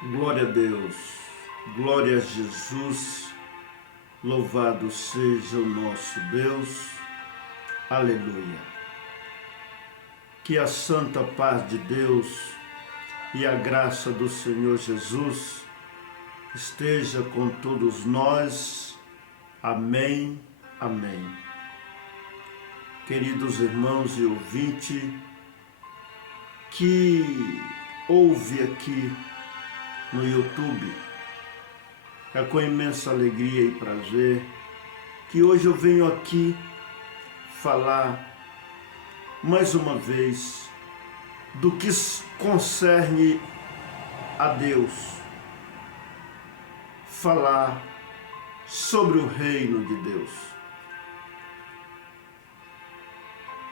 Glória a Deus, glória a Jesus, louvado seja o nosso Deus, aleluia. Que a santa paz de Deus e a graça do Senhor Jesus esteja com todos nós, amém, amém. Queridos irmãos e ouvintes, que ouve aqui no YouTube, é com imensa alegria e prazer que hoje eu venho aqui falar mais uma vez do que concerne a Deus, falar sobre o reino de Deus.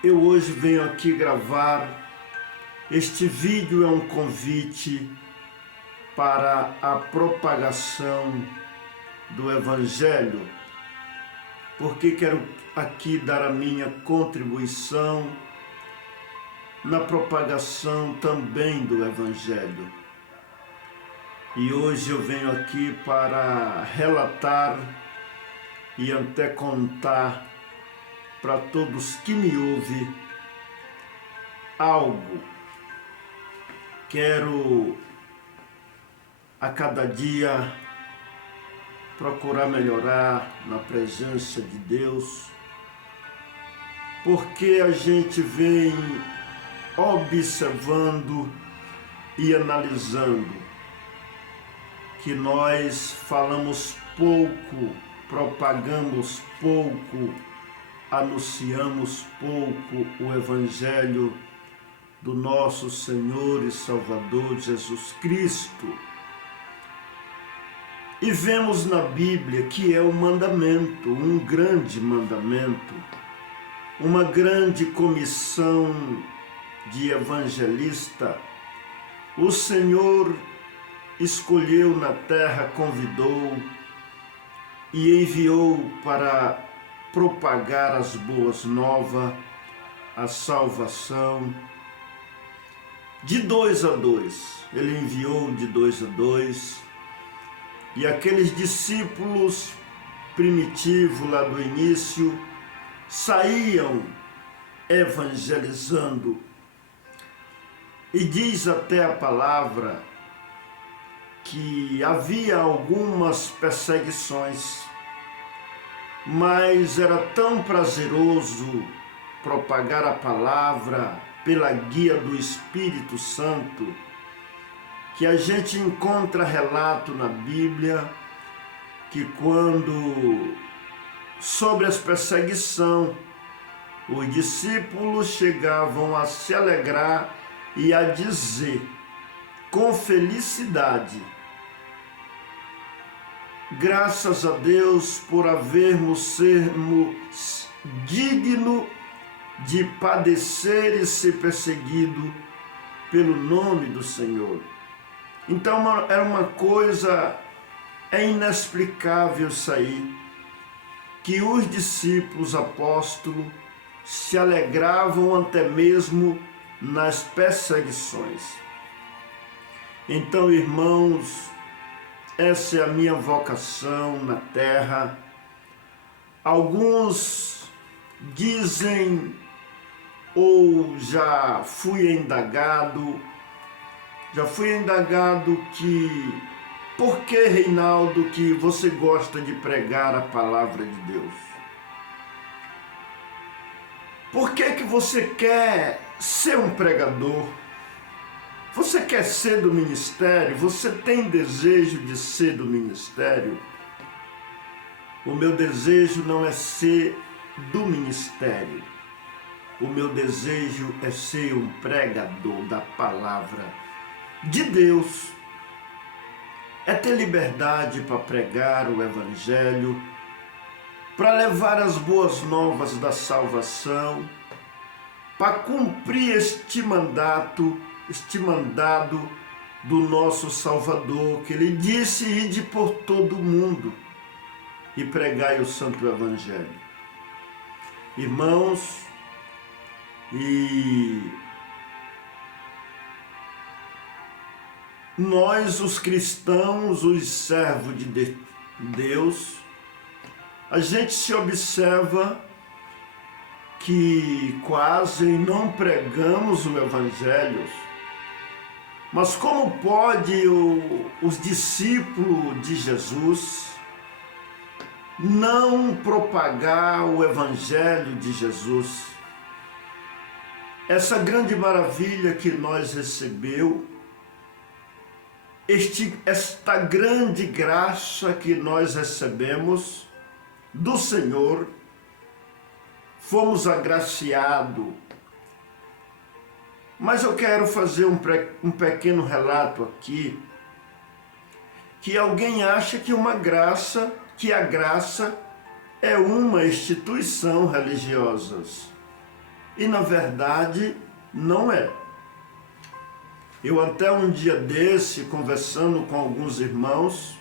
Eu hoje venho aqui gravar, este vídeo é um convite para a propagação do Evangelho, porque quero aqui dar a minha contribuição na propagação também do Evangelho. E hoje eu venho aqui para relatar e até contar para todos que me ouvem algo. Quero a cada dia procurar melhorar na presença de Deus, porque a gente vem observando e analisando que nós falamos pouco, propagamos pouco, anunciamos pouco o Evangelho do nosso Senhor e Salvador Jesus Cristo. E vemos na Bíblia que é um mandamento, um grande mandamento, uma grande comissão de evangelista. O Senhor escolheu na terra, convidou e enviou para propagar as boas novas, a salvação. De 2 a 2, Ele enviou de 2 a 2, e aqueles discípulos primitivos lá do início saíam evangelizando. E diz até a palavra que havia algumas perseguições, mas era tão prazeroso propagar a palavra pela guia do Espírito Santo, que a gente encontra relato na Bíblia que quando, sobre as perseguições, os discípulos chegavam a se alegrar e a dizer com felicidade: graças a Deus por sermos dignos de padecer e ser perseguido pelo nome do Senhor. Então era uma coisa inexplicável isso aí, que os discípulos apóstolos se alegravam até mesmo nas perseguições. Então, irmãos, essa é a minha vocação na terra. Alguns dizem, ou já fui indagado que, por que, Reinaldo, que você gosta de pregar a palavra de Deus? Por que você quer ser um pregador? Você quer ser do ministério? Você tem desejo de ser do ministério? O meu desejo não é ser do ministério. O meu desejo é ser um pregador da palavra de Deus. É ter liberdade para pregar o Evangelho, para levar as boas novas da salvação, para cumprir este mandado do nosso Salvador, que Ele disse: ide por todo o mundo e pregai o santo Evangelho. Irmãos, e nós, os cristãos, os servos de Deus, a gente se observa que quase não pregamos o Evangelho. Mas como pode os discípulos de Jesus não propagar o Evangelho de Jesus? Essa grande maravilha que nós recebeu, esta grande graça que nós recebemos do Senhor, fomos agraciados. Mas eu quero fazer um pequeno relato aqui, que alguém acha que a graça é uma instituição religiosa. E na verdade não é. Eu até um dia desse, conversando com alguns irmãos,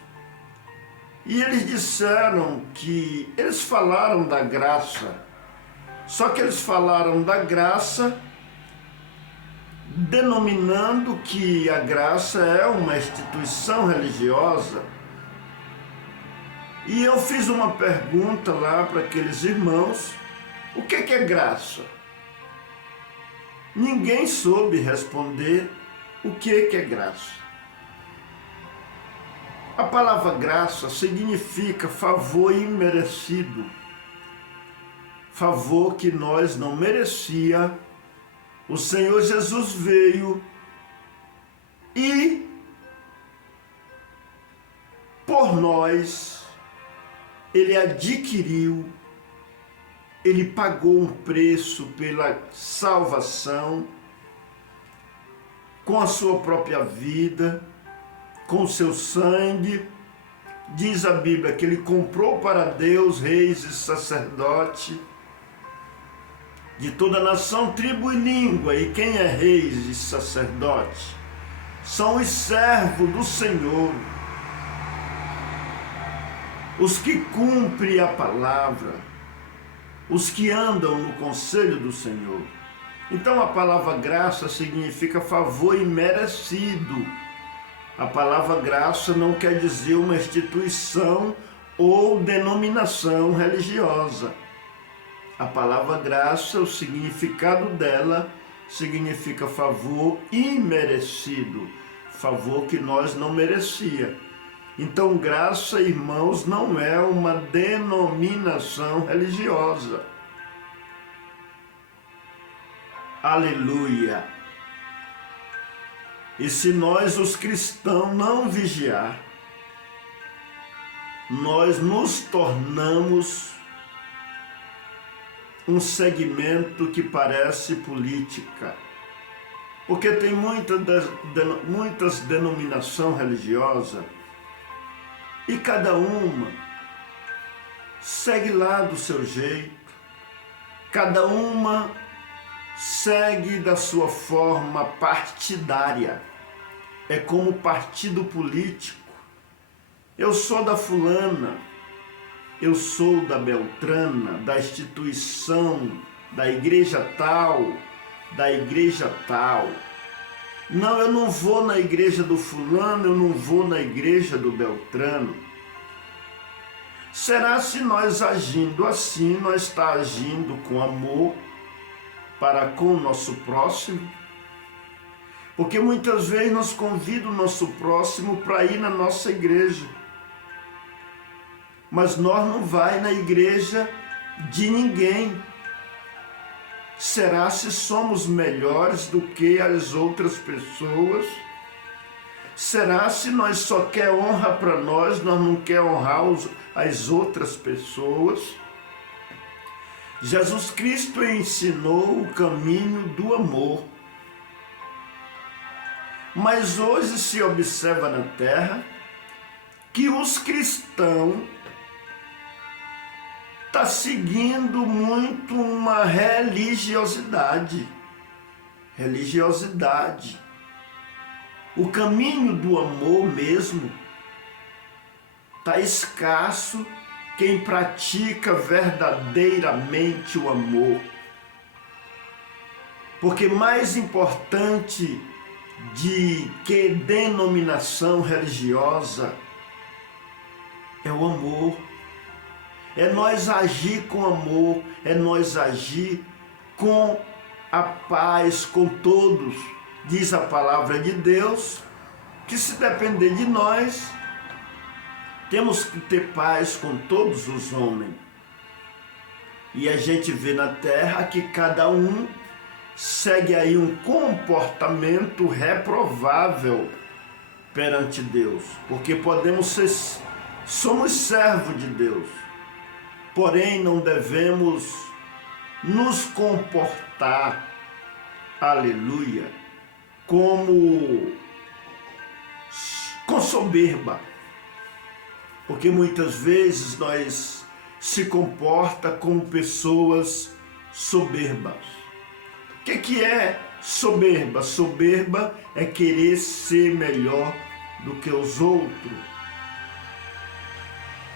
e eles disseram que eles falaram da graça, só que eles falaram da graça denominando que a graça é uma instituição religiosa. E eu fiz uma pergunta lá para aqueles irmãos, o que é graça? Ninguém soube responder o que é graça. A palavra graça significa favor imerecido, favor que nós não merecia. O Senhor Jesus veio e por nós Ele adquiriu, Ele pagou um preço pela salvação com a sua própria vida, com o seu sangue. Diz a Bíblia que Ele comprou para Deus reis e sacerdotes de toda nação, tribo e língua. E quem é reis e sacerdote? São os servos do Senhor, os que cumprem a palavra, os que andam no conselho do Senhor. Então a palavra graça significa favor imerecido. A palavra graça não quer dizer uma instituição ou denominação religiosa. A palavra graça, o significado dela significa favor imerecido, favor que nós não merecia. Então, graça, irmãos, não é uma denominação religiosa. Aleluia! E se nós, os cristãos, não vigiar, nós nos tornamos um segmento que parece política. Porque tem muitas denominações religiosas e cada uma segue lá do seu jeito, cada uma segue da sua forma partidária. É como partido político. Eu sou da fulana, eu sou da Beltrana, da instituição, da igreja tal, da igreja tal. Não, eu não vou na igreja do fulano, eu não vou na igreja do Beltrano. Será se nós agindo assim, nós está agindo com amor para com o nosso próximo? Porque muitas vezes nós convida o nosso próximo para ir na nossa igreja, mas nós não vai na igreja de ninguém. Será se somos melhores do que as outras pessoas? Será se nós só quer honra para nós não quer honrar as outras pessoas? Jesus Cristo ensinou o caminho do amor. Mas hoje se observa na terra que os cristãos estão seguindo muito uma religiosidade. O caminho do amor mesmo está escasso quem pratica verdadeiramente o amor. Porque mais importante de que denominação religiosa, é o amor. É nós agir com amor, é nós agir com a paz com todos. Diz a palavra de Deus que se depender de nós, temos que ter paz com todos os homens. E a gente vê na terra que cada um segue aí um comportamento reprovável perante Deus. Porque somos servos de Deus. Porém, não devemos nos comportar, aleluia, com soberba. Porque muitas vezes nós se comporta como pessoas soberbas. O que é soberba? Soberba é querer ser melhor do que os outros.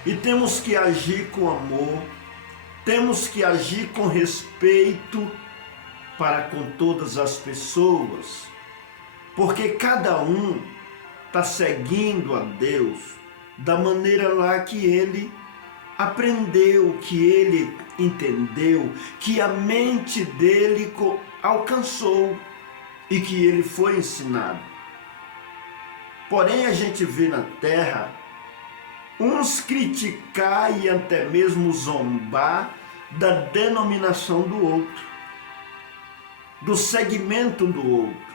E temos que agir com amor, temos que agir com respeito para com todas as pessoas, porque cada um está seguindo a Deus da maneira lá que ele aprendeu, que ele entendeu, que a mente dele alcançou e que ele foi ensinado. Porém, a gente vê na terra uns criticar e até mesmo zombar da denominação do outro, do segmento do outro.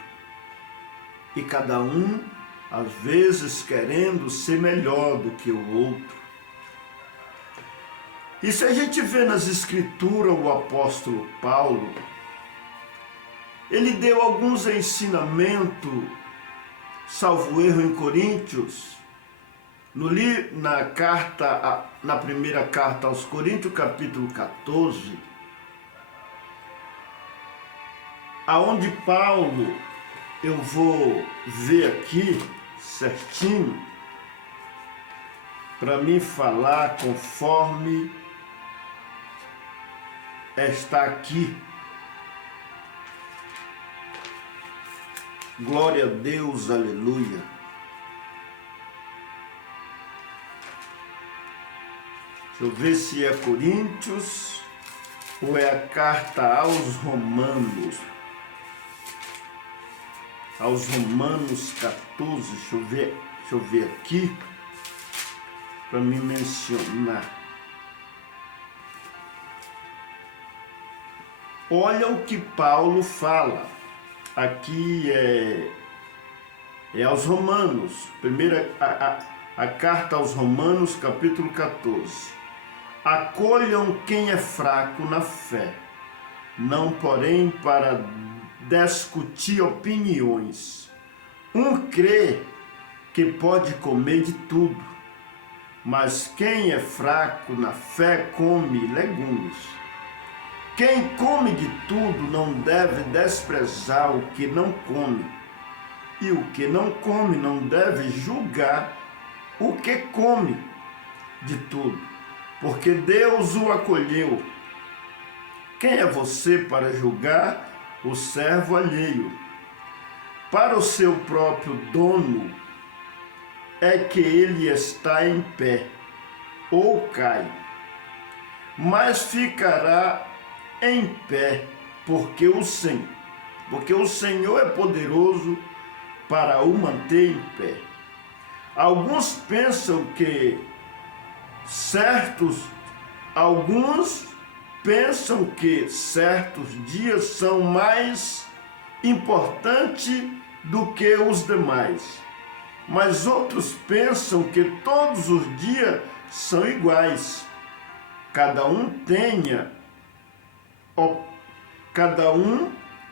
E cada um, às vezes, querendo ser melhor do que o outro. E se a gente vê nas Escrituras o apóstolo Paulo, ele deu alguns ensinamentos, salvo erro, em Coríntios, na primeira carta aos Coríntios, capítulo 14, aonde Paulo, eu vou ver aqui certinho, para mim falar conforme está aqui. Glória a Deus, aleluia. Deixa eu ver se é Coríntios ou é a carta aos Romanos. Aos Romanos 14, deixa eu ver aqui, para me mencionar. Olha o que Paulo fala. Aqui é aos Romanos, a carta aos Romanos, capítulo 14. Acolham quem é fraco na fé, não porém para discutir opiniões. Um crê que pode comer de tudo, mas quem é fraco na fé come legumes. Quem come de tudo não deve desprezar o que não come, e o que não come não deve julgar o que come de tudo, porque Deus o acolheu. Quem é você para julgar o servo alheio? Para o seu próprio dono é que ele está em pé, ou cai, mas ficará em pé, porque o Senhor é poderoso para o manter em pé. Alguns pensam que certos dias são mais importantes do que os demais, mas outros pensam que todos os dias são iguais. Cada um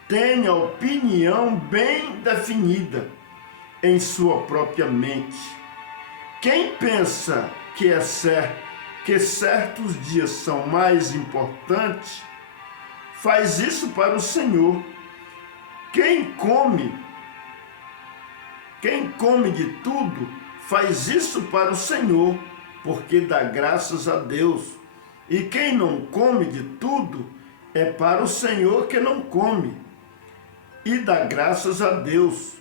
tenha opinião bem definida em sua própria mente. Quem pensa que certos dias são mais importantes, faz isso para o Senhor. Quem come de tudo, faz isso para o Senhor, porque dá graças a Deus. E quem não come de tudo, é para o Senhor que não come, e dá graças a Deus.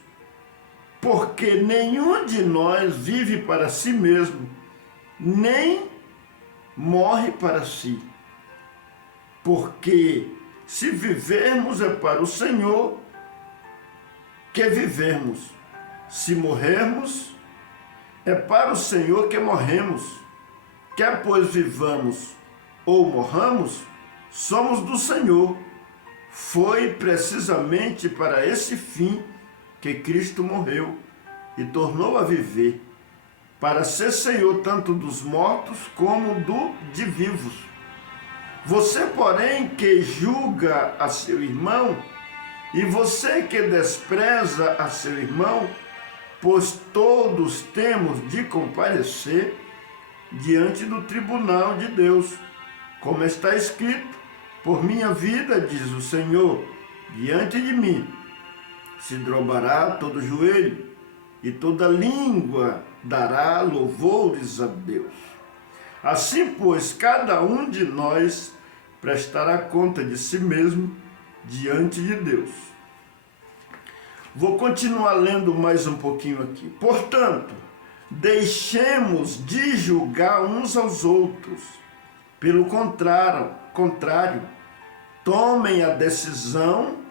porque nenhum de nós vive para si mesmo, nem morre para si. Porque se vivermos é para o Senhor que vivemos. Se morrermos, é para o Senhor que morremos. Quer pois vivamos ou morramos, somos do Senhor. Foi precisamente para esse fim que Cristo morreu e tornou a viver, para ser Senhor tanto dos mortos como de vivos. Você, porém, que julga a seu irmão, e você que despreza a seu irmão, pois todos temos de comparecer diante do tribunal de Deus, como está escrito: por minha vida, diz o Senhor, diante de mim se dobrará todo joelho, e toda língua dará louvores a Deus. Assim, pois, cada um de nós prestará conta de si mesmo diante de Deus. Vou continuar lendo mais um pouquinho aqui. Portanto, deixemos de julgar uns aos outros. Pelo contrário, tomem a decisão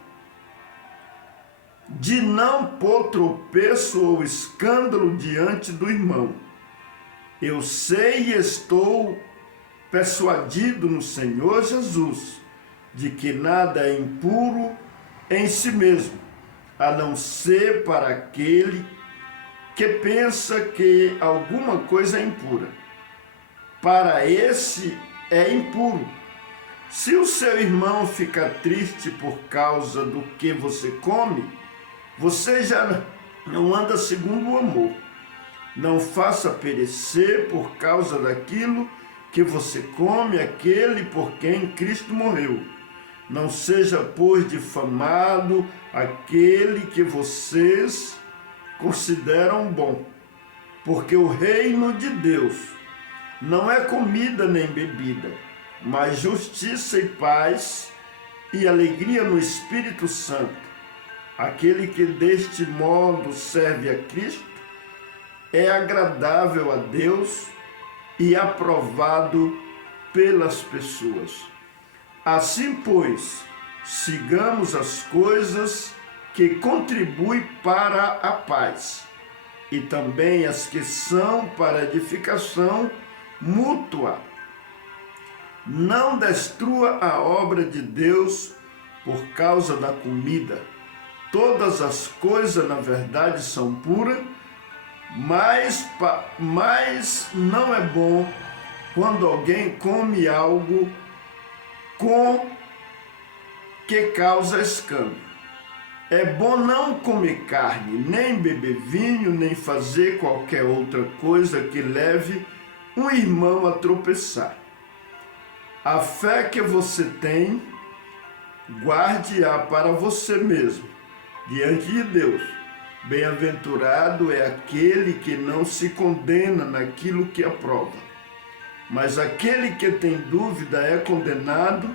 de não pôr tropeço ou escândalo diante do irmão. Eu sei e estou persuadido no Senhor Jesus de que nada é impuro em si mesmo, a não ser para aquele que pensa que alguma coisa é impura. Para esse é impuro. Se o seu irmão fica triste por causa do que você come, você já não anda segundo o amor. Não faça perecer por causa daquilo que você come aquele por quem Cristo morreu. Não seja, pois, difamado aquele que vocês consideram bom, porque o reino de Deus não é comida nem bebida, mas justiça e paz e alegria no Espírito Santo. Aquele que deste modo serve a Cristo é agradável a Deus e aprovado pelas pessoas. Assim, pois, sigamos as coisas que contribuem para a paz e também as que são para edificação mútua. Não destrua a obra de Deus por causa da comida. Todas as coisas, na verdade, são puras, mas não é bom quando alguém come algo com que causa escândalo. É bom não comer carne, nem beber vinho, nem fazer qualquer outra coisa que leve um irmão a tropeçar. A fé que você tem, guarde-a para você mesmo, diante de Deus. Bem-aventurado é aquele que não se condena naquilo que aprova. Mas aquele que tem dúvida é condenado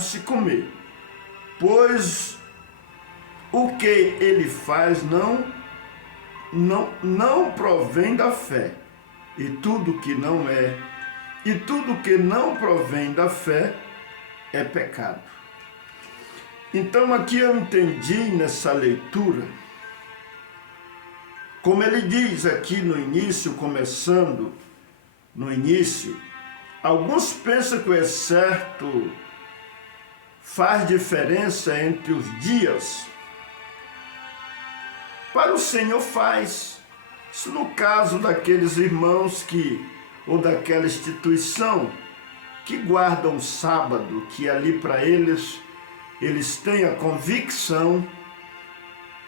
se comer. Pois o que ele faz não provém da fé. E tudo que não provém da fé é pecado. Então aqui eu entendi nessa leitura, como ele diz aqui no início, começando no início, alguns pensam que o excerto faz diferença entre os dias. Para o Senhor faz. Isso no caso daqueles irmãos ou daquela instituição que guardam o sábado, que ali para eles têm a convicção,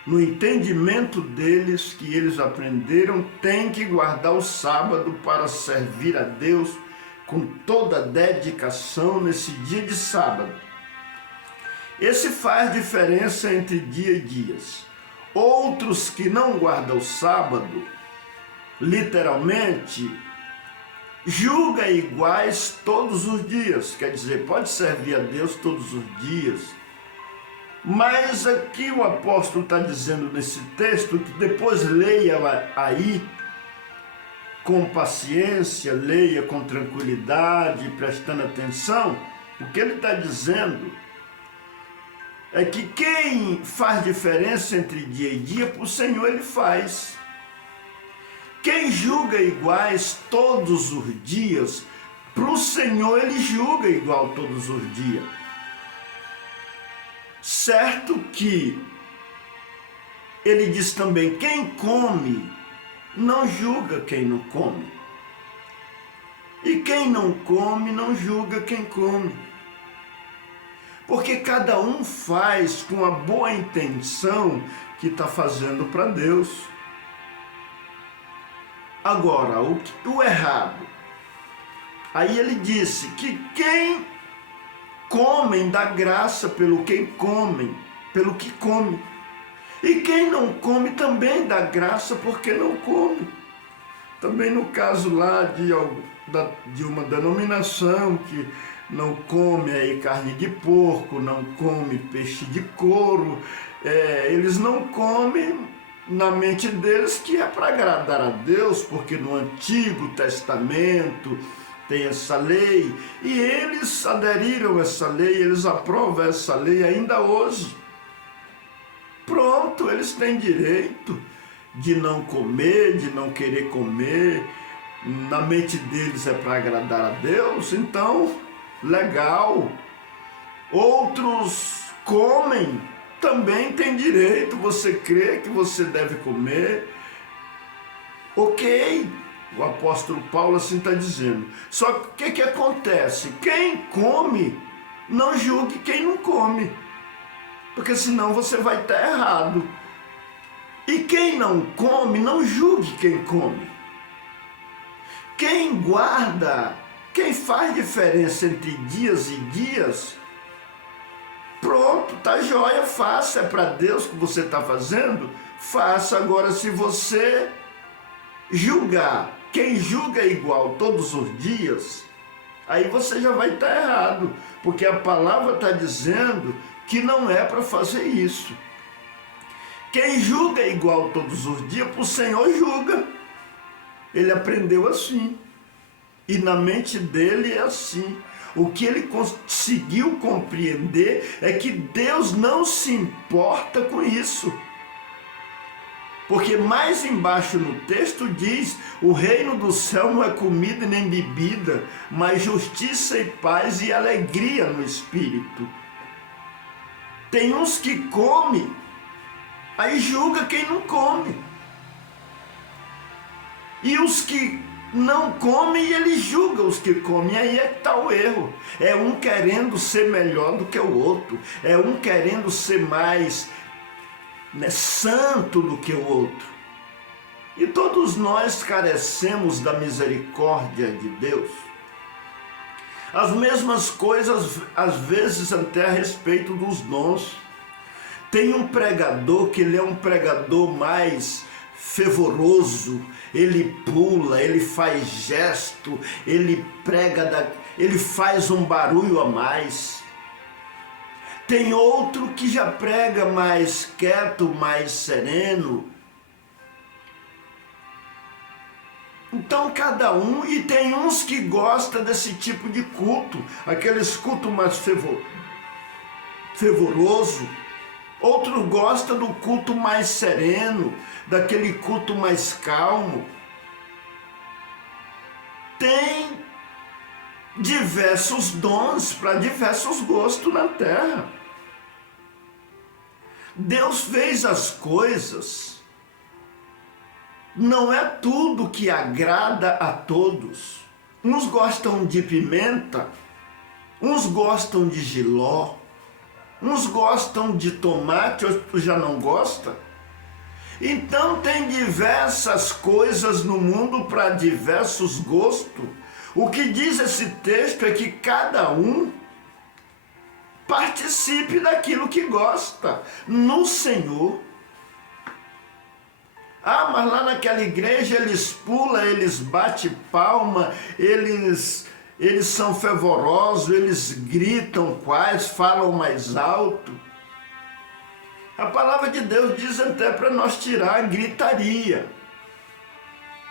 no entendimento deles, que eles aprenderam, tem que guardar o sábado para servir a Deus com toda a dedicação nesse dia de sábado. Esse faz diferença entre dia e dias. Outros que não guardam o sábado, literalmente, julga iguais todos os dias. Quer dizer, pode servir a Deus todos os dias, Mas aqui o apóstolo está dizendo nesse texto, que depois leia aí com paciência, leia com tranquilidade, prestando atenção. O que ele está dizendo é que quem faz diferença entre dia e dia, para o Senhor ele faz. Quem julga iguais todos os dias, para o Senhor ele julga igual todos os dias. Certo que ele diz também, quem come não julga quem não come. E quem não come não julga quem come. Porque cada um faz com a boa intenção que está fazendo para Deus. Agora, o errado. Aí ele disse que quem comem dá graça pelo que comem, pelo que come. E quem não come também dá graça porque não come. Também no caso lá de uma denominação que não come aí carne de porco, não come peixe de couro, eles não comem na mente deles que é para agradar a Deus, porque no Antigo Testamento tem essa lei, e eles aderiram a essa lei, eles aprovam essa lei ainda hoje. Pronto, eles têm direito de não comer, de não querer comer, na mente deles é para agradar a Deus, então, legal. Outros comem, também tem direito, você crê que você deve comer, ok. O apóstolo Paulo assim está dizendo. Só que o que acontece? Quem come, não julgue quem não come, porque senão você vai estar errado. E quem não come, não julgue quem come. Quem guarda, quem faz diferença entre dias e dias, pronto, tá jóia, faça, é para Deus que você está fazendo, faça. Agora, se você julgar, quem julga é igual todos os dias, aí você já vai estar errado, porque a palavra está dizendo que não é para fazer isso. Quem julga é igual todos os dias, para o Senhor julga. Ele aprendeu assim, e na mente dele é assim. O que ele conseguiu compreender é que Deus não se importa com isso. Porque mais embaixo no texto diz, o reino do céu não é comida nem bebida, mas justiça e paz e alegria no Espírito. Tem uns que comem, aí julga quem não come. E os que não comem, ele julga os que comem. Aí é que está o erro. É um querendo ser melhor do que o outro. É um querendo ser mais santo do que o outro. E todos nós carecemos da misericórdia de Deus. As mesmas coisas, às vezes, até a respeito dos dons. Tem um pregador que ele é um pregador mais fervoroso, ele pula, ele faz gesto, ele prega, ele faz um barulho a mais. Tem outro que já prega mais quieto, mais sereno. Então cada um, e tem uns que gostam desse tipo de culto, aqueles cultos mais fervoroso. Outro gosta do culto mais sereno, daquele culto mais calmo. Tem diversos dons para diversos gostos na terra. Deus fez as coisas, não é tudo que agrada a todos. Uns gostam de pimenta, uns gostam de jiló, uns gostam de tomate, outros já não gostam. Então tem diversas coisas no mundo para diversos gostos. O que diz esse texto é que cada um participe daquilo que gosta no Senhor. Ah, mas lá naquela igreja eles pulam, eles batem palma, eles são fervorosos, eles gritam quais, falam mais alto. A palavra de Deus diz até para nós tirar a gritaria.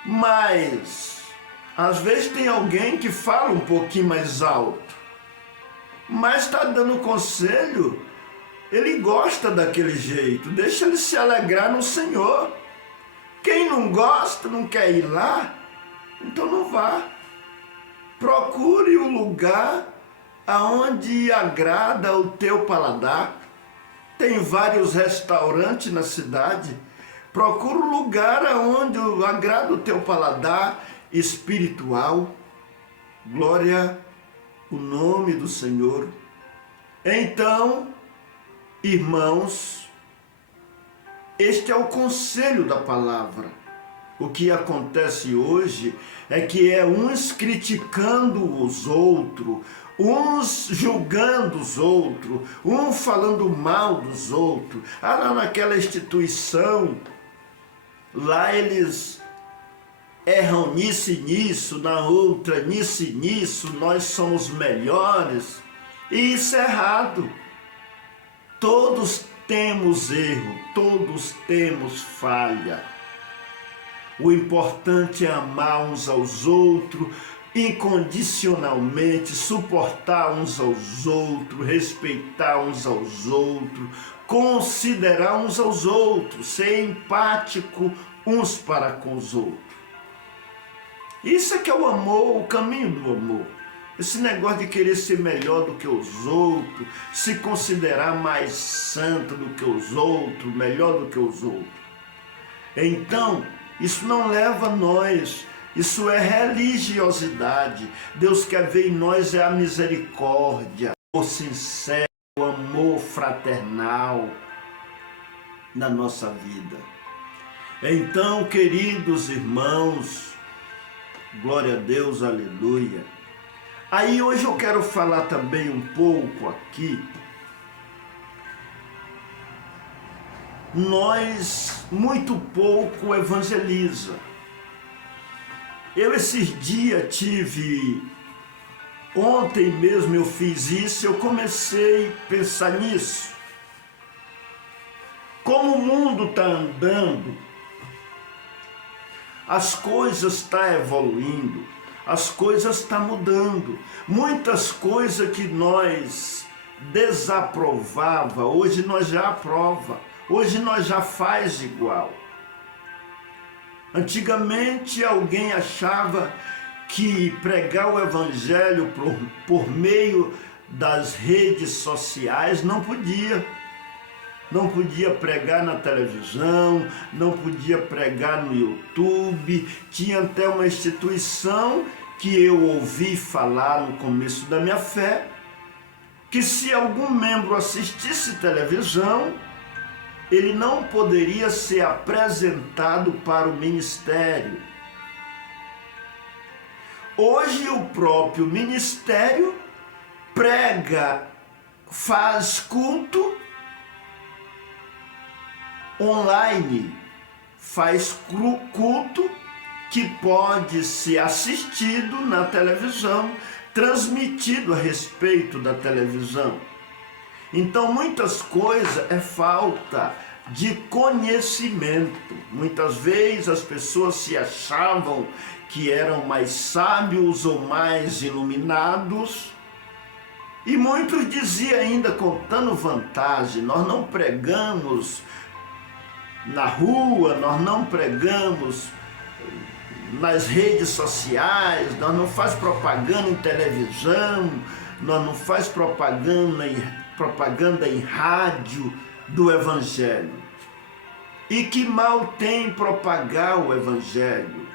Mas, às vezes tem alguém que fala um pouquinho mais alto, mas está dando conselho, ele gosta daquele jeito, deixa ele se alegrar no Senhor. Quem não gosta, não quer ir lá, então não vá. Procure o lugar aonde agrada o teu paladar. Tem vários restaurantes na cidade. Procura um lugar onde agrada o teu paladar espiritual. Glória ao nome do Senhor. Então, irmãos, este é o conselho da palavra. O que acontece hoje é que uns criticando os outros, uns julgando os outros, falando mal dos outros. Lá naquela instituição, lá eles erram nisso e nisso, na outra nisso e nisso, nós somos melhores. E isso é errado. Todos temos erro, todos temos falha. O importante é amar uns aos outros, incondicionalmente, suportar uns aos outros, respeitar uns aos outros, considerar uns aos outros, ser empático uns para com os outros. Isso é que é o amor, o caminho do amor. Esse negócio de querer ser melhor do que os outros, se considerar mais santo do que os outros, melhor do que os outros. Então, isso não leva a nós, isso é religiosidade. Deus quer ver em nós é a misericórdia, o sincero, o amor fraternal na nossa vida. Então, queridos irmãos, glória a Deus, aleluia. Aí hoje eu quero falar também um pouco aqui. Nós muito pouco evangeliza. Eu esses dias ontem mesmo eu fiz isso, eu comecei a pensar nisso. Como o mundo está andando, as coisas estão evoluindo, as coisas estão mudando. Muitas coisas que nós desaprovava, hoje nós já aprova. Hoje nós já faz igual. Antigamente alguém achava que pregar o evangelho por meio das redes sociais não podia. Não podia pregar na televisão, não podia pregar no YouTube. Tinha até uma instituição que eu ouvi falar no começo da minha fé, que se algum membro assistisse televisão, ele não poderia ser apresentado para o ministério. Hoje o próprio ministério prega, faz culto online, faz culto que pode ser assistido na televisão, transmitido a respeito da televisão. Então muitas coisas é falta de conhecimento. Muitas vezes as pessoas se achavam que eram mais sábios ou mais iluminados, e muitos diziam ainda, contando vantagem: nós não pregamos na rua, nós não pregamos nas redes sociais, nós não faz propaganda em televisão, nós não faz propaganda em rádio do evangelho. E que mal tem propagar o evangelho?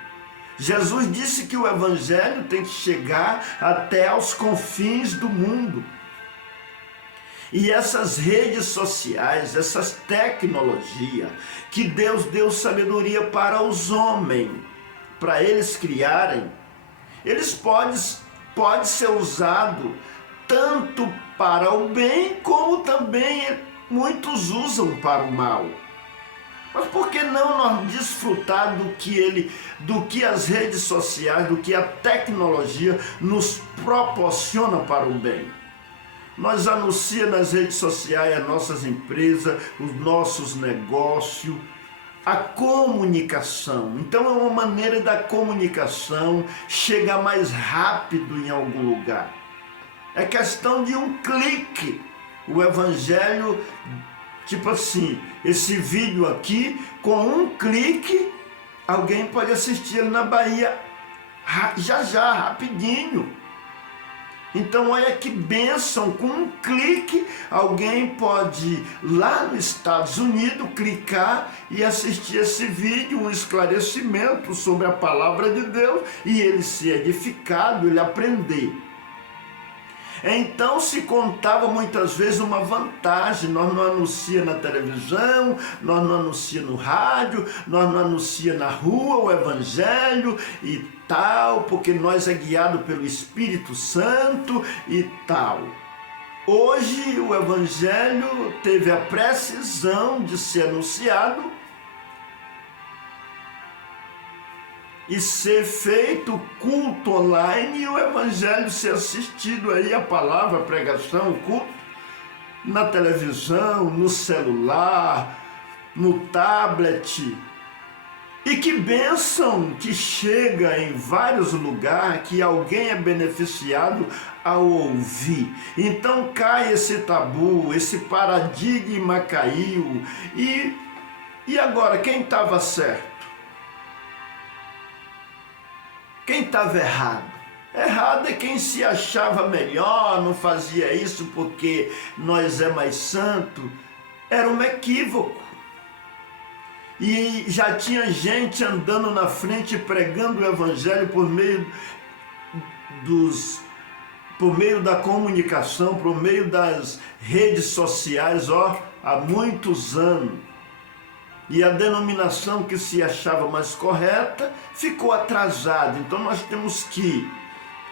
Jesus disse que o evangelho tem que chegar até aos confins do mundo. E essas redes sociais, essas tecnologias, que Deus deu sabedoria para os homens, para eles criarem, eles pode ser usado tanto para o bem, como também muitos usam para o mal. Mas por que não nós desfrutar do que as redes sociais, do que a tecnologia nos proporciona para o bem? Nós anunciamos nas redes sociais as nossas empresas, os nossos negócios, a comunicação. Então é uma maneira da comunicação chegar mais rápido em algum lugar. É questão de um clique. O evangelho, tipo assim, esse vídeo aqui, com um clique, alguém pode assistir ele na Bahia já, rapidinho. Então olha que bênção, com um clique alguém pode ir lá nos Estados Unidos, clicar e assistir esse vídeo, um esclarecimento sobre a palavra de Deus, e ele ser edificado, ele aprender. Então se contava muitas vezes uma vantagem. Nós não anunciamos na televisão, nós não anunciamos no rádio, nós não anunciamos na rua o evangelho e tal, porque nós é guiado pelo Espírito Santo e tal. Hoje o evangelho teve a precisão de ser anunciado e ser feito culto online, e o evangelho ser assistido aí, a palavra, a pregação, o culto, na televisão, no celular, no tablet. E que bênção que chega em vários lugares, que alguém é beneficiado ao ouvir. Então cai esse tabu, esse paradigma caiu. E agora, quem estava certo? Quem estava errado? Errado é quem se achava melhor, não fazia isso porque nós é mais santo. Era um equívoco. E já tinha gente andando na frente pregando o evangelho por meio da comunicação, por meio das redes sociais, há muitos anos. E a denominação que se achava mais correta ficou atrasada. Então nós temos que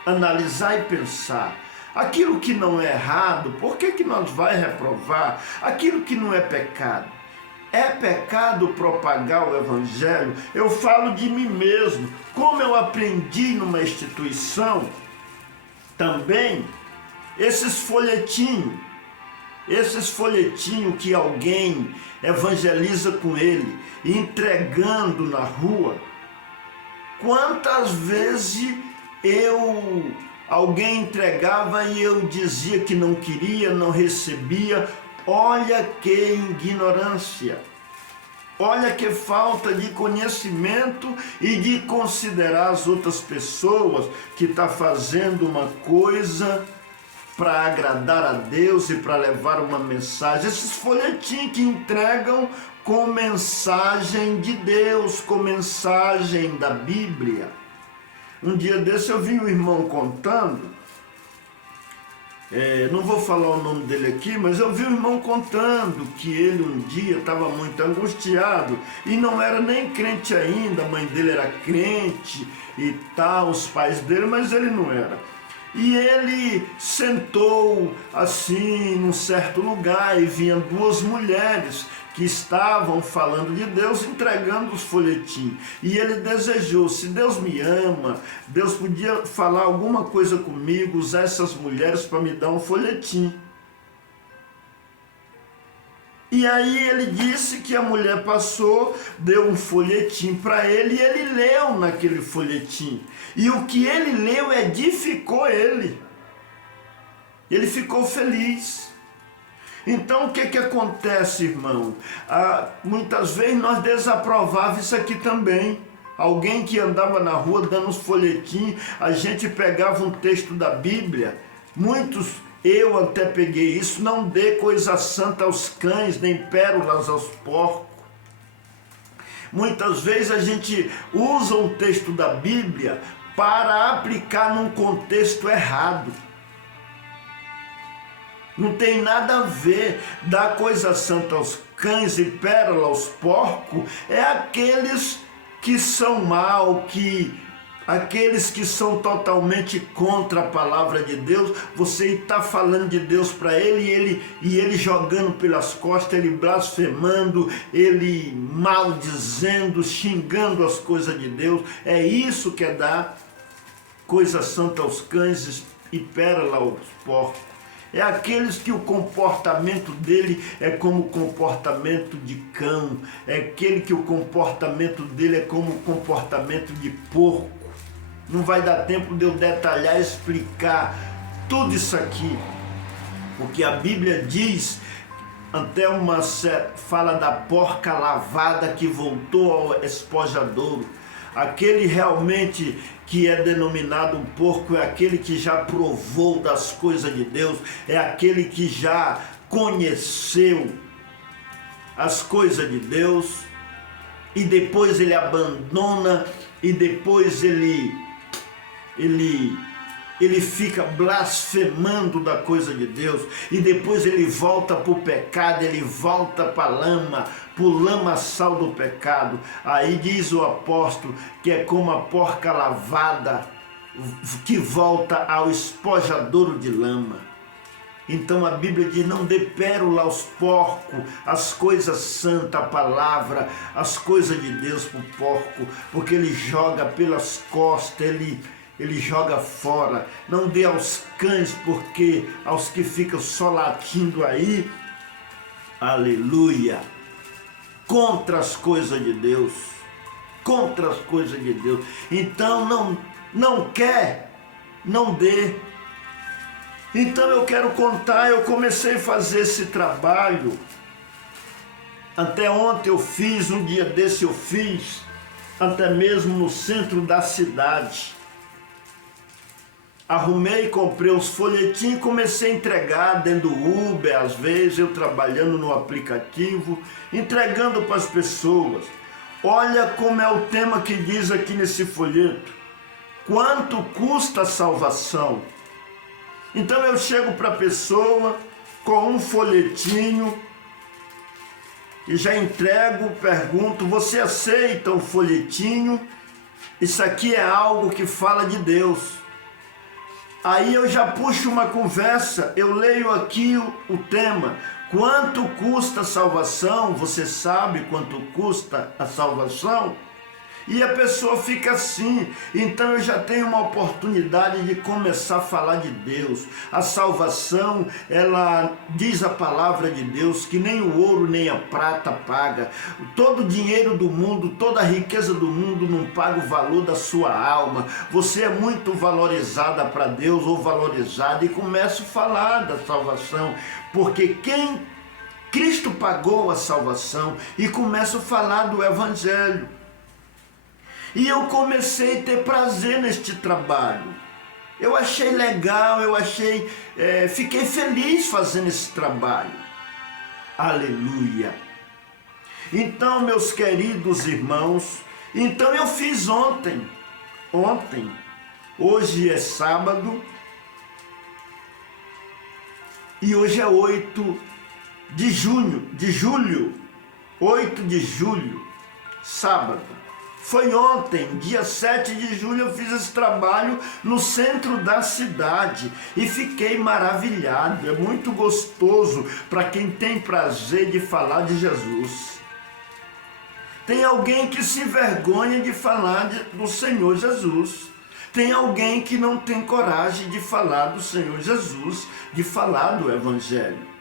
analisar e pensar. Aquilo que não é errado, por que nós vai reprovar? Aquilo que não é pecado. É pecado propagar o evangelho? Eu falo de mim mesmo. Como eu aprendi numa instituição, também, esses folhetinhos que alguém evangeliza com ele, entregando na rua, quantas vezes alguém entregava e eu dizia que não queria, não recebia. Olha que ignorância, olha que falta de conhecimento e de considerar as outras pessoas que estão fazendo uma coisa para agradar a Deus e para levar uma mensagem. Esses folhetinhos que entregam com mensagem de Deus, com mensagem da Bíblia. Um dia desse eu vi um irmão contando, não vou falar o nome dele aqui, mas eu vi um irmão contando que ele um dia estava muito angustiado e não era nem crente ainda, a mãe dele era crente e tal, os pais dele, mas ele não era. E ele sentou assim num certo lugar e vinham duas mulheres que estavam falando de Deus, entregando os folhetins. E ele desejou, se Deus me ama, Deus podia falar alguma coisa comigo, usar essas mulheres para me dar um folhetim. E aí ele disse que a mulher passou, deu um folhetim para ele e ele leu naquele folhetim. E o que ele leu edificou ele. Ele ficou feliz. Então o que acontece, irmão? Muitas vezes nós desaprovávamos isso aqui também. Alguém que andava na rua dando os folhetins, a gente pegava um texto da Bíblia, eu até peguei isso, não dê coisa santa aos cães, nem pérolas aos porcos. Muitas vezes a gente usa um texto da Bíblia para aplicar num contexto errado. Não tem nada a ver. Dar coisa santa aos cães e pérola aos porcos é aqueles que são mal, aqueles que são totalmente contra a palavra de Deus. Você está falando de Deus para ele e ele jogando pelas costas, ele blasfemando, ele maldizendo, xingando as coisas de Deus. É isso que é dar coisa santa aos cães e pérola aos porcos. É aqueles que o comportamento dele é como o comportamento de cão. É aquele que o comportamento dele é como o comportamento de porco. Não vai dar tempo de eu detalhar, explicar tudo isso aqui. Porque a Bíblia diz, até fala da porca lavada que voltou ao espojadouro. Aquele realmente que é denominado um porco é aquele que já provou das coisas de Deus, é aquele que já conheceu as coisas de Deus e depois ele abandona e depois ele fica blasfemando da coisa de Deus e depois ele volta para o pecado, ele volta para a lama, para o lamaçal do pecado. Aí diz o apóstolo que é como a porca lavada que volta ao espojadouro de lama. Então a Bíblia diz, não dê pérola aos porcos, as coisas santas, a palavra, as coisas de Deus para o porco, porque ele joga pelas costas, ele joga fora. Não dê aos cães, porque aos que ficam só latindo aí, aleluia, contra as coisas de Deus, contra as coisas de Deus. Então não quer, não dê. Então eu quero contar, eu comecei a fazer esse trabalho, até ontem eu fiz, um dia desse eu fiz, até mesmo no centro da cidade. Arrumei, comprei os folhetinhos e comecei a entregar dentro do Uber, às vezes eu trabalhando no aplicativo, entregando para as pessoas. Olha como é o tema que diz aqui nesse folheto. Quanto custa a salvação? Então eu chego para a pessoa com um folhetinho e já entrego, pergunto, você aceita o folhetinho? Isso aqui é algo que fala de Deus. Aí eu já puxo uma conversa, eu leio aqui o tema, quanto custa a salvação? Você sabe quanto custa a salvação? E a pessoa fica assim, então eu já tenho uma oportunidade de começar a falar de Deus. A salvação, ela diz a palavra de Deus que nem o ouro nem a prata paga. Todo o dinheiro do mundo, toda a riqueza do mundo não paga o valor da sua alma. Você é muito valorizada para Deus ou valorizada, e começo a falar da salvação, porque Cristo pagou a salvação, e começo a falar do Evangelho. E eu comecei a ter prazer neste trabalho. Eu achei legal, fiquei feliz fazendo esse trabalho. Aleluia. Então, meus queridos irmãos, então eu fiz ontem, hoje é sábado, e hoje é 8 de julho, 8 de julho, sábado. Foi ontem, dia 7 de julho, eu fiz esse trabalho no centro da cidade e fiquei maravilhado. É muito gostoso para quem tem prazer de falar de Jesus. Tem alguém que se envergonha de falar do Senhor Jesus. Tem alguém que não tem coragem de falar do Senhor Jesus, de falar do Evangelho.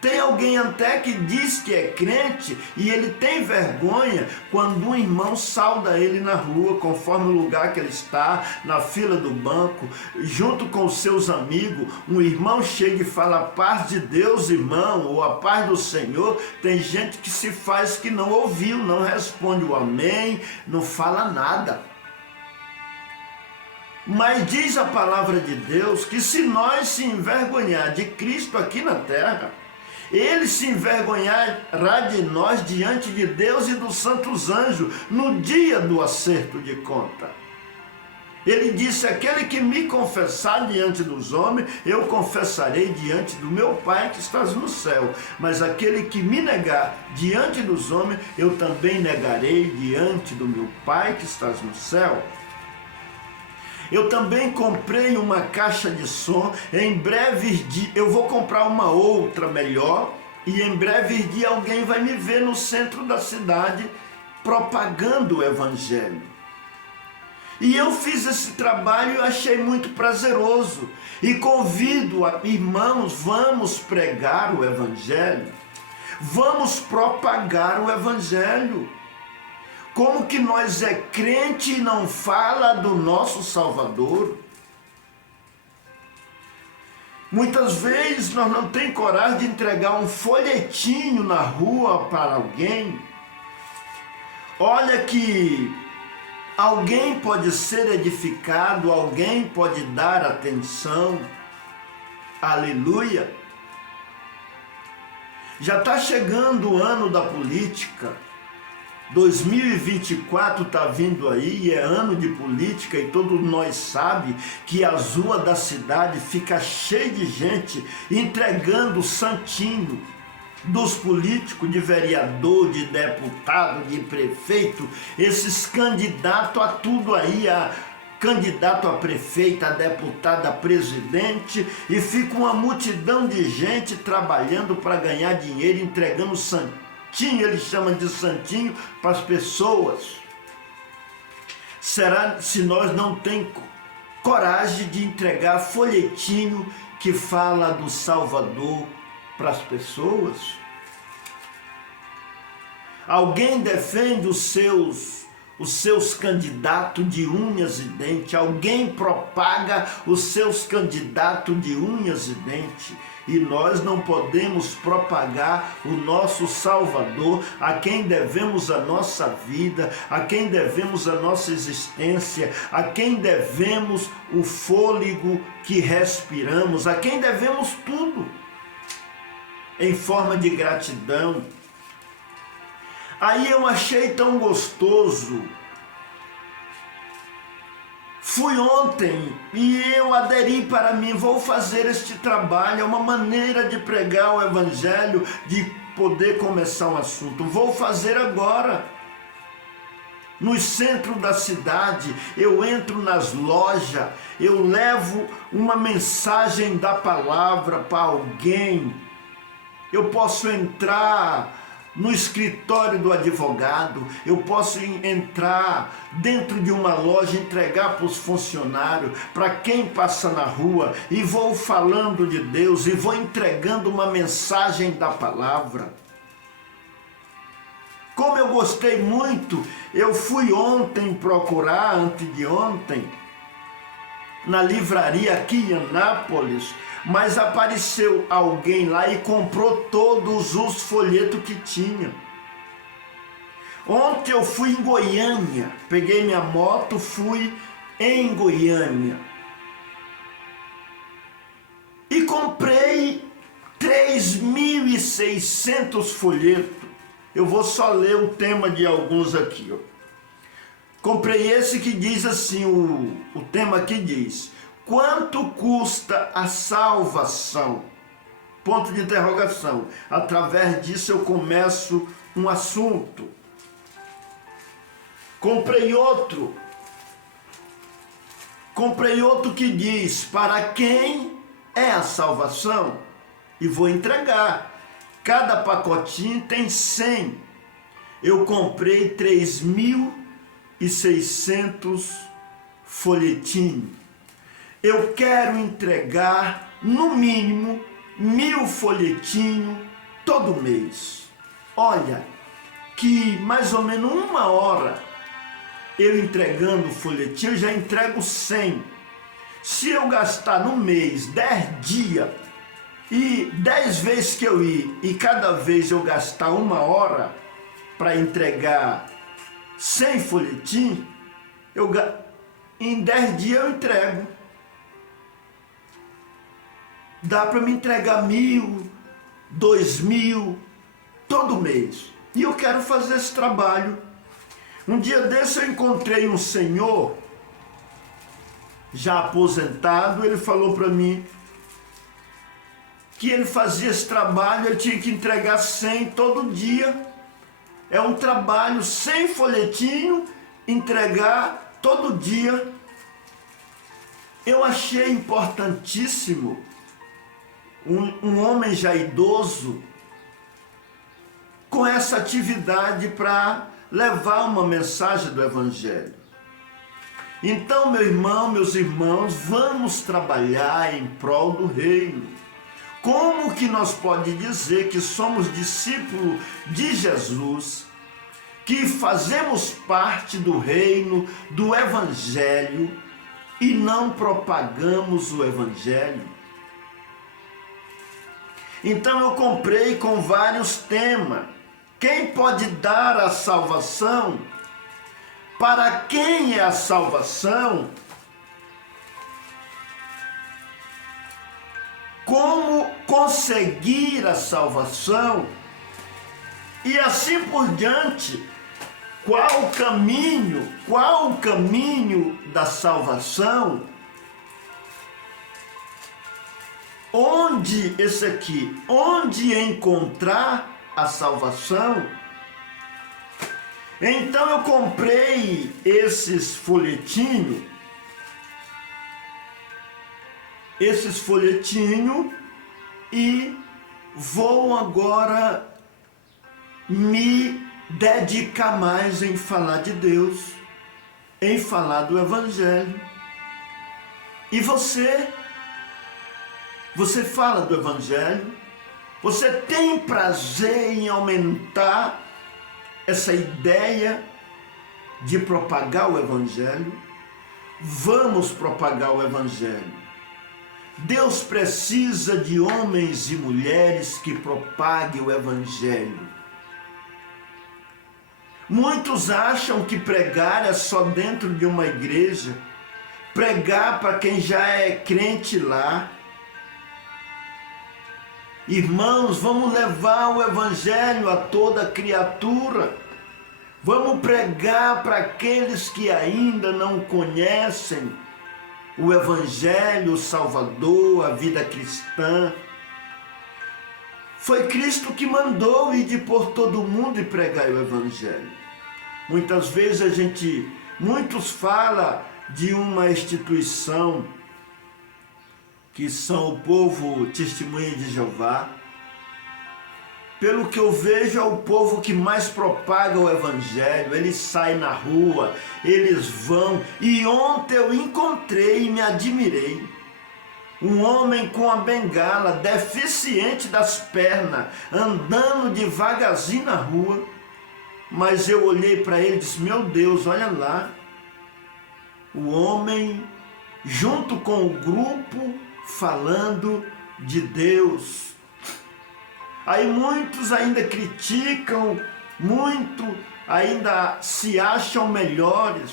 Tem alguém até que diz que é crente e ele tem vergonha quando um irmão sauda ele na rua, conforme o lugar que ele está, na fila do banco, junto com os seus amigos. Um irmão chega e fala, a paz de Deus, irmão, ou a paz do Senhor. Tem gente que se faz que não ouviu, não responde o amém, não fala nada. Mas diz a palavra de Deus que se nós se envergonhar de Cristo aqui na terra, Ele se envergonhará de nós diante de Deus e dos santos anjos no dia do acerto de conta. Ele disse, aquele que me confessar diante dos homens, eu confessarei diante do meu Pai que estás no céu. Mas aquele que me negar diante dos homens, eu também negarei diante do meu Pai que estás no céu. Eu também comprei uma caixa de som, em breves dias, eu vou comprar uma outra melhor, e em breves dias alguém vai me ver no centro da cidade propagando o Evangelho. E eu fiz esse trabalho e eu achei muito prazeroso. E convido irmãos, vamos pregar o Evangelho. Vamos propagar o Evangelho. Como que nós é crente e não fala do nosso Salvador? Muitas vezes nós não temos coragem de entregar um folhetinho na rua para alguém. Olha que alguém pode ser edificado, alguém pode dar atenção. Aleluia! Já está chegando o ano da política. 2024 está vindo aí, é ano de política e todos nós sabemos que as ruas da cidade ficam cheias de gente entregando o santinho dos políticos, de vereador, de deputado, de prefeito, esses candidatos a tudo aí, a candidato a prefeito, a deputado, a presidente, e fica uma multidão de gente trabalhando para ganhar dinheiro, entregando santinho. Eles chamam de santinho para as pessoas. Será se nós não temos coragem de entregar folhetinho que fala do Salvador para as pessoas? Alguém defende os seus candidatos de unhas e dentes, alguém propaga os seus candidatos de unhas e dentes, e nós não podemos propagar o nosso Salvador, a quem devemos a nossa vida, a quem devemos a nossa existência, a quem devemos o fôlego que respiramos, a quem devemos tudo, em forma de gratidão. Aí eu achei tão gostoso. Fui ontem e eu aderi para mim, vou fazer este trabalho, é uma maneira de pregar o Evangelho, de poder começar um assunto. Vou fazer agora. No centro da cidade, eu entro nas lojas, eu levo uma mensagem da palavra para alguém. Eu posso entrar no escritório do advogado, eu posso entrar dentro de uma loja, entregar para os funcionários, para quem passa na rua, e vou falando de Deus, e vou entregando uma mensagem da palavra. Como eu gostei muito, eu fui ontem procurar, antes de ontem, na livraria aqui em Anápolis, mas apareceu alguém lá e comprou todos os folhetos que tinha. Ontem eu fui em Goiânia, peguei minha moto, fui em Goiânia e comprei 3.600 folhetos. Eu vou só ler o tema de alguns aqui, ó. Comprei esse que diz assim, o tema aqui diz: quanto custa a salvação? Ponto de interrogação. Através disso eu começo um assunto. Comprei outro que diz: para quem é a salvação? E vou entregar. Cada pacotinho tem 100. Eu comprei 3.600 folhetinhos. Eu quero entregar no mínimo 1.000 folhetinhos todo mês. Olha, que mais ou menos 1 hora eu entregando folhetinho, eu já entrego 100. Se eu gastar no mês 10 dias e 10 vezes que eu ir e cada vez eu gastar 1 hora para entregar 100 folhetinhos, em 10 dias eu entrego. Dá para me entregar 1.000, 2.000 todo mês. E eu quero fazer esse trabalho. Um dia desse eu encontrei um senhor já aposentado. Ele falou para mim que ele fazia esse trabalho, ele tinha que entregar 100 todo dia. É um trabalho sem folhetinho, entregar todo dia. Eu achei importantíssimo um homem já idoso com essa atividade para levar uma mensagem do Evangelho. Então, meu irmão, meus irmãos, vamos trabalhar em prol do reino. Como que nós podemos dizer que somos discípulos de Jesus, que fazemos parte do reino, do evangelho, e não propagamos o evangelho? Então eu comprei com vários temas. Quem pode dar a salvação? Para quem é a salvação? Como conseguir a salvação? E assim por diante. Qual o caminho da salvação? Onde encontrar a salvação? Então eu comprei esses folhetinhos e vou agora me dedicar mais em falar de Deus, em falar do evangelho. E você fala do evangelho? Você tem prazer em aumentar essa ideia de propagar o evangelho? Vamos propagar o evangelho. Deus precisa de homens e mulheres que propaguem o evangelho. Muitos acham que pregar é só dentro de uma igreja, pregar para quem já é crente lá. Irmãos, vamos levar o evangelho a toda criatura. Vamos pregar para aqueles que ainda não conhecem o evangelho, o Salvador, a vida cristã. Foi Cristo que mandou ir por todo mundo e pregar o evangelho. Muitas vezes muitos falam de uma instituição que são o povo Testemunha de Jeová. Pelo que eu vejo, é o povo que mais propaga o evangelho. Eles saem na rua, eles vão. E ontem eu encontrei e me admirei um homem com a bengala, deficiente das pernas, andando devagarzinho na rua. Mas eu olhei para ele e disse: meu Deus, olha lá, o homem junto com o grupo falando de Deus. Aí muitos ainda criticam, ainda se acham melhores,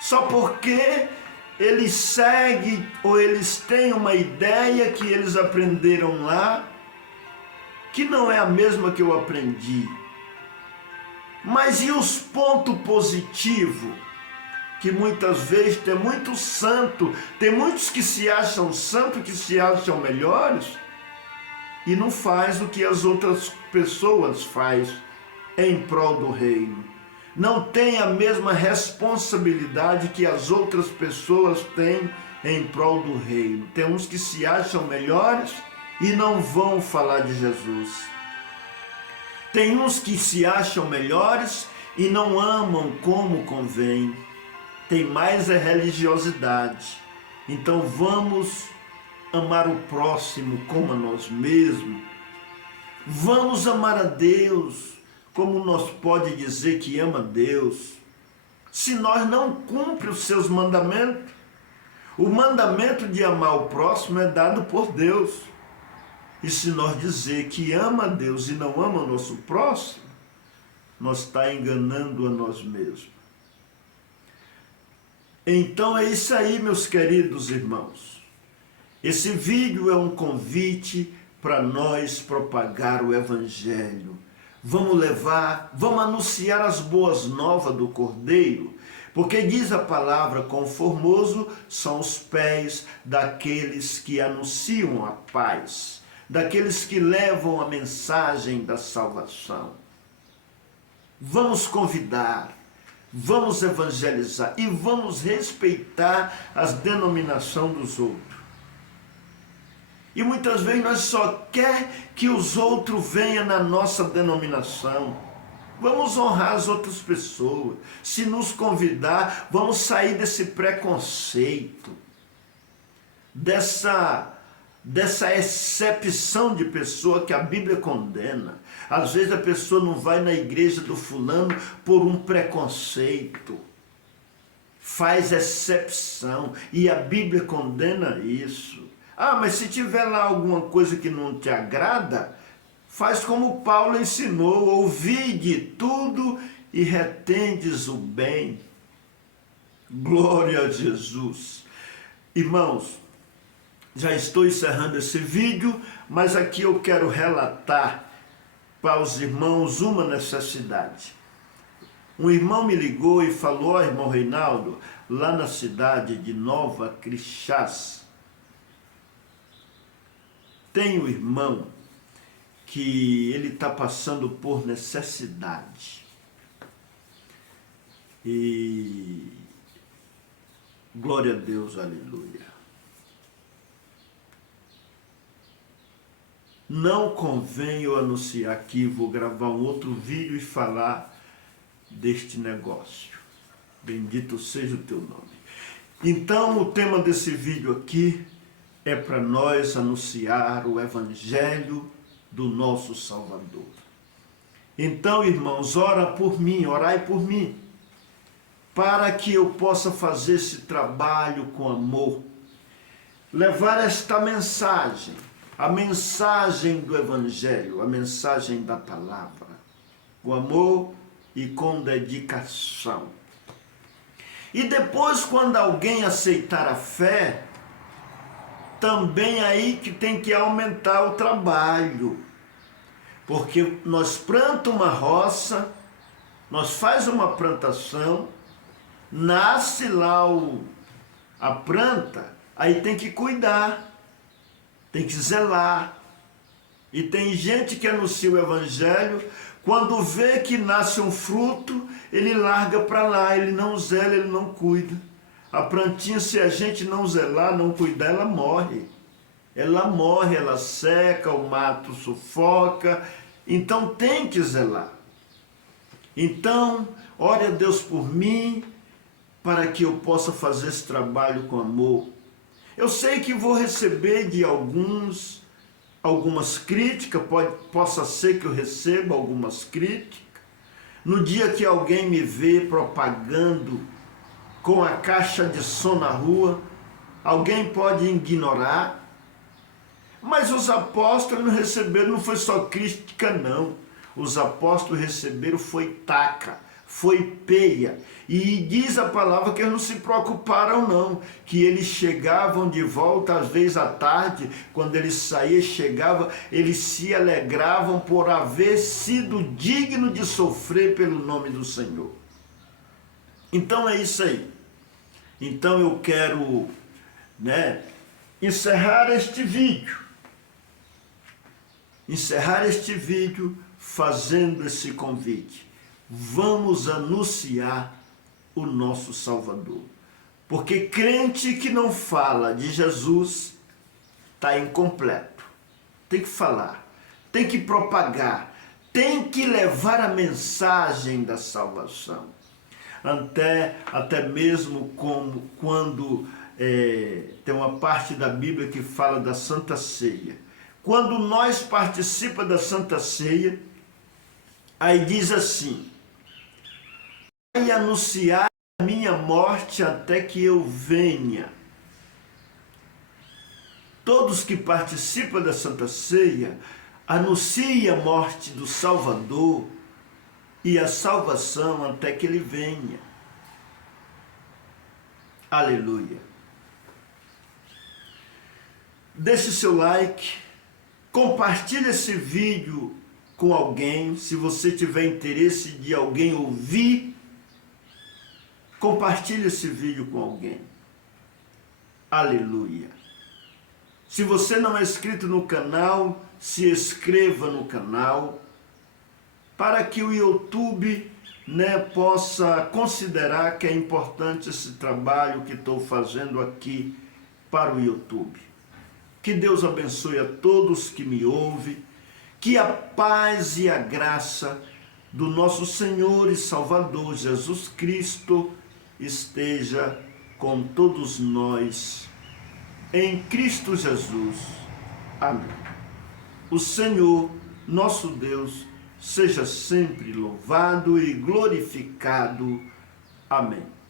só porque eles seguem ou eles têm uma ideia que eles aprenderam lá, que não é a mesma que eu aprendi. Mas e os pontos positivos? Que muitas vezes tem muito santo, tem muitos que se acham santos, que se acham melhores, e não faz o que as outras pessoas fazem em prol do reino. Não tem a mesma responsabilidade que as outras pessoas têm em prol do reino. Tem uns que se acham melhores e não vão falar de Jesus. Tem uns que se acham melhores e não amam como convém. Tem mais a religiosidade. Então vamos amar o próximo como a nós mesmos. Vamos amar a Deus como nós pode dizer que ama a Deus, se nós não cumprimos os seus mandamentos. O mandamento de amar o próximo é dado por Deus. E se nós dizer que ama a Deus e não ama o nosso próximo, nós está enganando a nós mesmos. Então é isso aí, meus queridos irmãos. Esse vídeo é um convite para nós propagar o evangelho. Vamos anunciar as boas novas do Cordeiro, porque diz a palavra: conformoso são os pés daqueles que anunciam a paz, daqueles que levam a mensagem da salvação. Vamos convidar, vamos evangelizar e vamos respeitar as denominações dos outros. E muitas vezes nós só queremos que os outros venham na nossa denominação. Vamos honrar as outras pessoas. Se nos convidar, vamos sair desse preconceito, dessa excepção de pessoa que a Bíblia condena. Às vezes a pessoa não vai na igreja do fulano por um preconceito, faz excepção, e a Bíblia condena isso. Ah, mas se tiver lá alguma coisa que não te agrada, faz como Paulo ensinou: ouvide tudo e retendes o bem. Glória a Jesus. Irmãos, já estou encerrando esse vídeo, mas aqui eu quero relatar para os irmãos uma necessidade. Um irmão me ligou e falou: ó, irmão Reinaldo, lá na cidade de Nova Crixás, tem um irmão que ele está passando por necessidade. E glória a Deus, aleluia. Não convém eu anunciar aqui, vou gravar um outro vídeo e falar deste negócio. Bendito seja o teu nome. Então, o tema desse vídeo aqui é para nós anunciar o Evangelho do nosso Salvador. Então, irmãos, ora por mim, orai por mim, para que eu possa fazer esse trabalho com amor, levar esta mensagem, a mensagem do Evangelho, a mensagem da palavra, com amor e com dedicação. E depois, quando alguém aceitar a fé, também aí que tem que aumentar o trabalho. Porque nós plantamos uma roça, nós faz uma plantação, nasce lá a planta, aí tem que cuidar, tem que zelar. E tem gente que anuncia o Evangelho, quando vê que nasce um fruto, ele larga para lá, ele não zela, ele não cuida. A plantinha, se a gente não zelar, não cuidar, ela morre. Ela morre, ela seca, o mato sufoca. Então tem que zelar. Então, ore a Deus por mim, para que eu possa fazer esse trabalho com amor. Eu sei que vou receber de algumas críticas, possa ser que eu receba algumas críticas. No dia que alguém me vê propagando com a caixa de som na rua, alguém pode ignorar. Mas os apóstolos não receberam, não foi só crítica não. Os apóstolos receberam foi taca, foi peia. E diz a palavra que eles não se preocuparam não, que eles chegavam de volta, às vezes à tarde, quando eles saíam, chegavam, eles se alegravam por haver sido digno de sofrer pelo nome do Senhor. Então é isso aí. Então eu quero, encerrar este vídeo fazendo esse convite. Vamos anunciar o nosso Salvador. Porque crente que não fala de Jesus está incompleto. Tem que falar, tem que propagar, tem que levar a mensagem da salvação. Até mesmo como quando tem uma parte da Bíblia que fala da Santa Ceia. Quando nós participamos da Santa Ceia, aí diz assim: vai anunciar a minha morte até que eu venha. Todos que participam da Santa Ceia anunciam a morte do Salvador e a salvação até que ele venha. Aleluia. Deixe o seu like, compartilhe esse vídeo com alguém. Se você tiver interesse de alguém ouvir, compartilhe esse vídeo com alguém. Aleluia. Se você não é inscrito no canal, se inscreva no canal, para que o YouTube possa considerar que é importante esse trabalho que estou fazendo aqui para o YouTube. Que Deus abençoe a todos que me ouvem, que a paz e a graça do nosso Senhor e Salvador Jesus Cristo esteja com todos nós, em Cristo Jesus. Amém. O Senhor, nosso Deus, seja sempre louvado e glorificado. Amém.